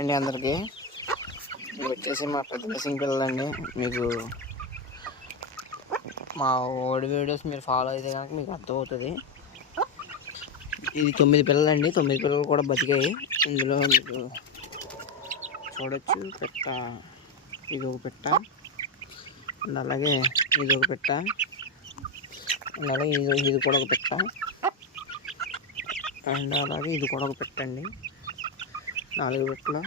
అండి అందరికీ ఇవి వచ్చేసి మా పెద్ద రసింగ్ పిల్లలండి. మీకు మా ఓల్డ్ వీడియోస్ మీరు ఫాలో అయితే కనుక మీకు అర్థమవుతుంది. ఇది 9 పిల్లలండి. 9 పిల్లలు కూడా బతికాయి. ఇందులో మీకు చూడొచ్చు పెట్ట, ఇది ఒక పెట్ట అండ్ అలాగే ఇది ఒక పెట్ట అండ్ అలాగే ఇది కూడా ఒక పెట్ట అండ్ అలాగే ఇది కూడా ఒక పెట్ట అండి. 4 పెట్టలు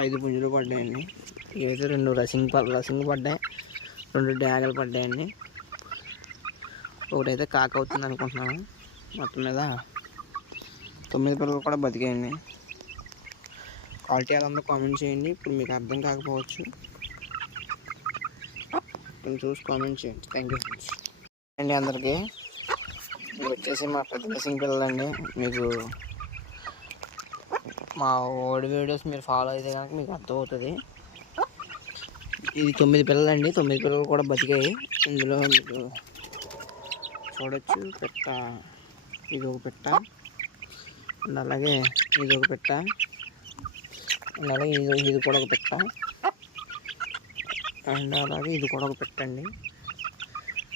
5 పుంజులు పడ్డాయండి. ఇవైతే 2 రసింగ్ పడ్డాయి, 2 డ్యాగలు పడ్డాయండి. ఒకటైతే కాక అవుతుంది అనుకుంటున్నాను. మొత్తం మీద 9 పిల్లలు కూడా బతికాయండి. క్వాలిటీ ఎలా ఉందో కామెంట్ చేయండి. ఇప్పుడు మీకు అర్థం కాకపోవచ్చు, కొంచెం చూసి కామెంట్ చేయండి. Thank you friends. అండి అందరికీ ఇవి వచ్చేసి మా పెద్ద రసింగ్ పిల్లలండి. మీకు మా ఓల్డ్ వీడియోస్ మీరు ఫాలో అయితే కనుక మీకు అర్థమవుతుంది. ఇది 9 పిల్లలండి. 9 పిల్లలు కూడా బతికాయి. ఇందులో మీకు చూడొచ్చు పెట్ట, ఇది ఒక పెట్ట అండ్ అలాగే ఇది ఒక పెట్ట అండ్ అలాగే ఇది కూడా ఒక పెట్ట అండ్ అలాగే ఇది కూడా ఒక పెట్ట అండి.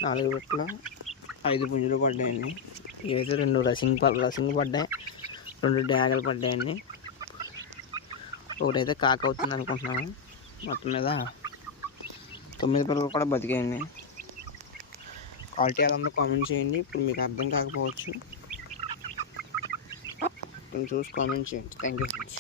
4 పెట్టలు 5 పుంజులు పడ్డాయండి. ఇవైతే 2 రసింగ్ పడ్డాయి, 2 డ్యాగలు పడ్డాయండి. ఒకటైతే కాక అవుతుంది అనుకుంటున్నాను. మొత్తం మీద 9 పిల్లలు కూడా బతికాయండి. క్వాలిటీ ఎలా ఉందో కామెంట్ చేయండి. ఇప్పుడు మీకు అర్థం కాకపోవచ్చు, కొంచెం చూసి కామెంట్ చేయండి. Thank you friends.